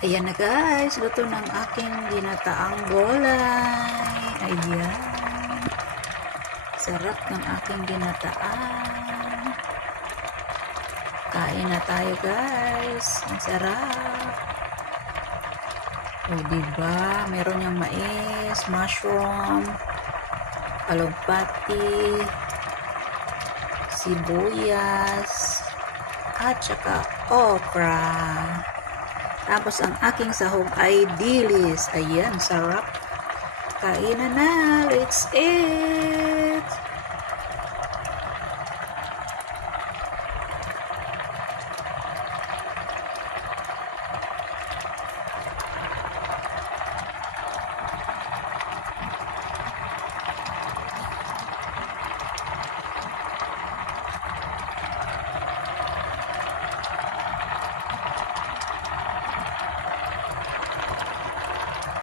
Ayan na guys, luto ng aking ginataang gulay. Ayan. Sarap ng aking ginataan. Kain na tayo guys. Ang sarap. O diba, meron yung mais, mushroom, alugbati, sibuyas, at saka okra. Tapos ang aking sahog ay dilis. Ayan, sarap. Kainan na. Let's eat!